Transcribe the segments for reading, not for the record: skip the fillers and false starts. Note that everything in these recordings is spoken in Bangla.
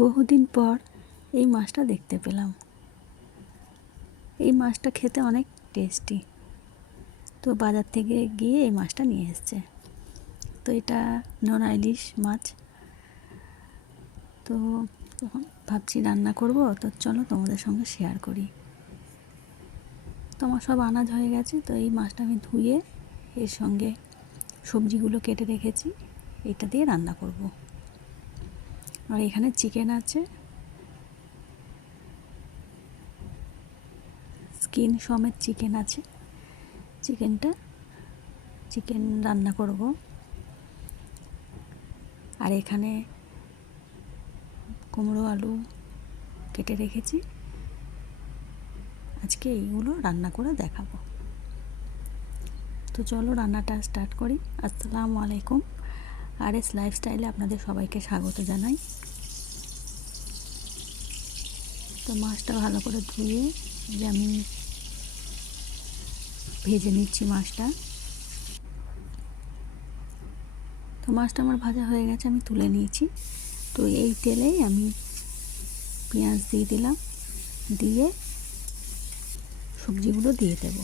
বহুদিন পর এই মাছটা দেখতে পেলাম। এই মাছটা খেতে অনেক টেস্টি। তো বাজার থেকে গিয়ে এই মাছটা নিয়ে এসেছে। তো এটা নোনা ইলিশ মাছ। তো ভাবছি রান্না করব, তো চলো তোমাদের সঙ্গে শেয়ার করি। তোমার সব আনাজ হয়ে গেছে। তো এই মাছটা আমি ধুয়ে এর সঙ্গে সবজিগুলো কেটে রেখেছি, এটা দিয়ে রান্না করব। আর এখানে চিকেন আছে, স্কিন সমেত চিকেন আছে। চিকেন রান্না করব। আর এখানে কুমড়ো আলু কেটে রেখেছি, আজকে এইগুলো রান্না করে দেখাবো। তো চলো রান্নাটা স্টার্ট করি। আসসালামু আলাইকুম, আর এস লাইফস্টাইলে আপনাদের সবাইকে স্বাগত জানাই। তো মাছটা ভালো করে ধুয়ে যে আমি ভেজে নিচ্ছি মাছটা। তো মাছটা আমার ভাজা হয়ে গেছে, আমি তুলে নিয়েছি। তো এই তেলেই আমি পেঁয়াজ দিয়ে দিলাম, দিয়ে সবজিগুলো দিয়ে দেব।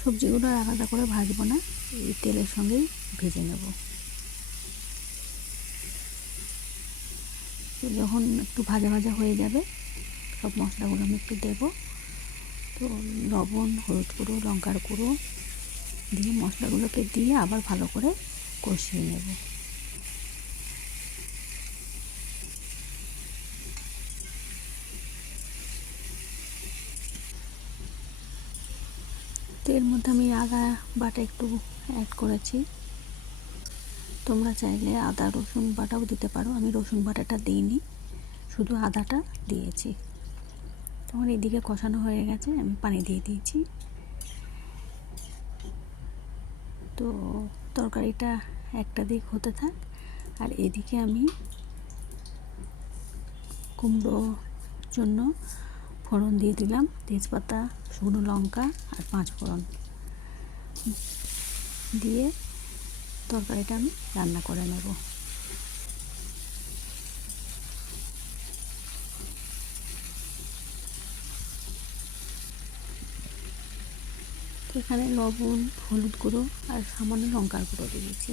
সবজিগুলো আলাদা করে ভাজবো না, এই তেলের সঙ্গেই ভেজে নেব। তো যখন একটু ভাজা ভাজা হয়ে যাবে, সব মশলাগুলো আমি একটু দেবো। তো লবণ, হলুদ গুঁড়ো, লঙ্কার গুঁড়ো দিয়ে মশলাগুলোকে দিয়ে আবার ভালো করে কষিয়ে নেব। তো এর মধ্যে আমি আদা বাটা একটু অ্যাড করেছি। তোমরা চাইলে আদা রসুন বাটাও দিতে পারো, আমি রসুন বাটাটা দিইনি, শুধু আদাটা দিয়েছি। তখন এদিকে কষানো হয়ে গেছে, আমি পানি দিয়ে দিয়েছি। তো তরকারিটা একটা দিক হতে থাক, আর এদিকে আমি কুমড়োর জন্য ফোড়ন দিয়ে দিলাম, তেজপাতা, শুকনো লঙ্কা আর 5 ফোড়ন দিয়ে তরকারিটা আমি রান্না করে নেব। তো এখানে লবণ, হলুদ গুঁড়ো আর সামান্য লঙ্কার গুঁড়ো দিয়েছি।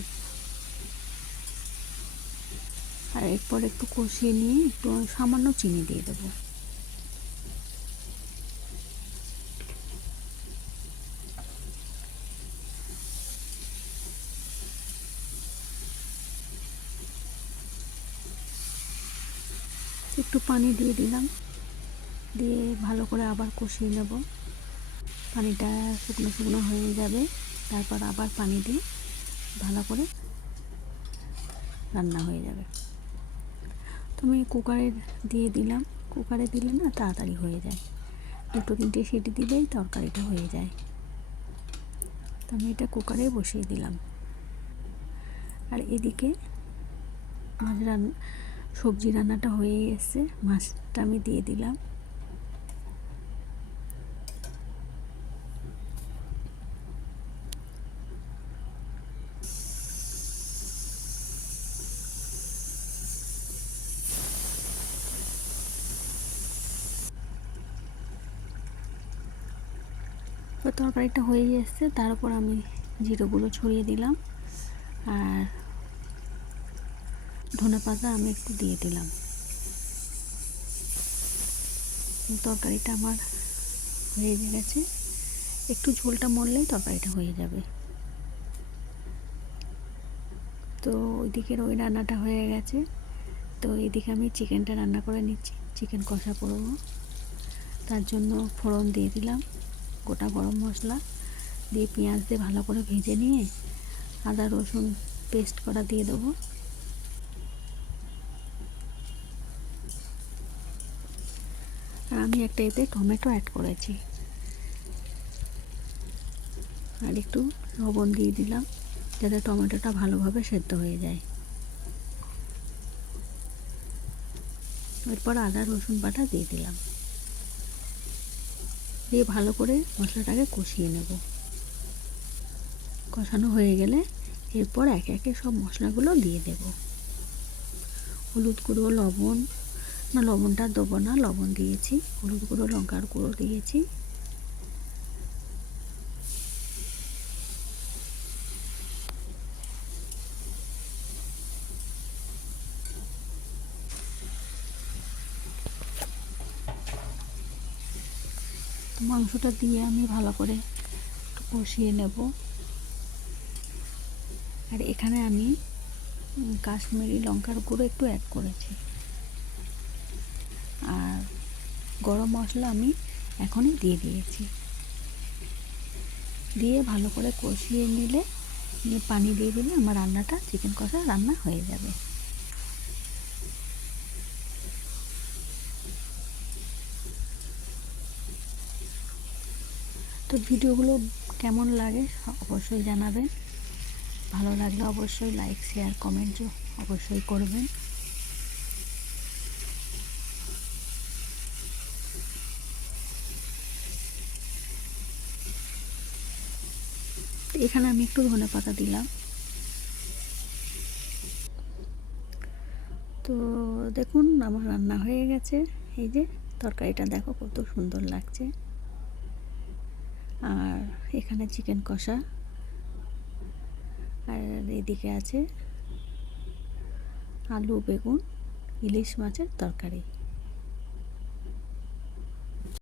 আর এরপর একটু কষিয়ে নিয়ে একটু সামান্য চিনি দিয়ে দেবো। একটু পানি দিয়ে দিলাম, দিয়ে ভালো করে আবার কষিয়ে নেব। পানিটা শুকনো শুকনো হয়ে যাবে, তারপর আবার পানি দিয়ে ভালো করে রান্না হয়ে যাবে। তো আমি কুকারে দিয়ে দিলাম, কুকারে দিলে না তাড়াতাড়ি হয়ে যায়, 2-3টে সিটি দিলেই তরকারিটা হয়ে যায়। তো আমি এটা কুকারে বসিয়ে দিলাম। আর এদিকে সবজি রান্নাটা হয়ে এসছে, মাছটা আমি দিয়ে দিলাম। তো তরকারিটা হয়ে এসছে, তার উপর আমি জিরেগুলো ছড়িয়ে দিলাম, আর ধনেপাতা আমি একটু দিয়ে দিলাম। তরকারিটা আমার হয়ে গেছে, একটু ঝোলটা মরলেই তরকারিটা হয়ে যাবে। তো ওইদিকের ওই রান্নাটা হয়ে গেছে। তো এদিকে আমি চিকেনটা রান্না করে নিচ্ছি, চিকেন কষা করব। তার জন্য ফোড়ন দিয়ে দিলাম, গোটা গরম মশলা দিয়ে পেঁয়াজ দিয়ে ভালো করে ভেজে নিয়ে আদা রসুন পেস্ট করা দিয়ে দেবো। আর আমি একটা এতে টমেটো অ্যাড করেছি, আর একটু লবণ দিয়ে দিলাম যাতে টমেটোটা ভালোভাবে সেদ্ধ হয়ে যায়। এরপর আদা রসুন বাটা দিয়ে দিলাম, দিয়ে ভালো করে মশলাটাকে কষিয়ে নেব। কষানো হয়ে গেলে এরপর একে একে সব মশলাগুলো দিয়ে দেব। হলুদ গুঁড়ো, লবণ, না, লবণটা দেবো না, লবণ দিয়েছি, হলুদ গুঁড়ো লঙ্কার গুঁড়ো দিয়েছি। মাংসটা দিয়ে আমি ভালো করে কষিয়ে নেব। আর এখানে আমি কাশ্মীরি লঙ্কার গুঁড়ো একটু অ্যাড করেছি, আর গরম মশলা আমি এখনই দিয়ে দিয়েছি। দিয়ে ভালো করে কষিয়ে নিলে পানি দিয়ে দিলে আমার রান্নাটা, চিকেন কষা রান্না হয়ে যাবে। তো ভিডিওগুলো কেমন লাগে অবশ্যই জানাবেন। ভালো লাগলে অবশ্যই লাইক, শেয়ার, কমেন্ট অবশ্যই করবেন। এখানে আমি একটু ধনেপাতা দিলাম। তো দেখুন আমার রান্না হয়ে গেছে। এই যে তরকারিটা দেখো কত সুন্দর লাগছে। আর এখানে চিকেন কষা, আর এদিকে আছে আলু, বেগুন, ইলিশ মাছের তরকারি।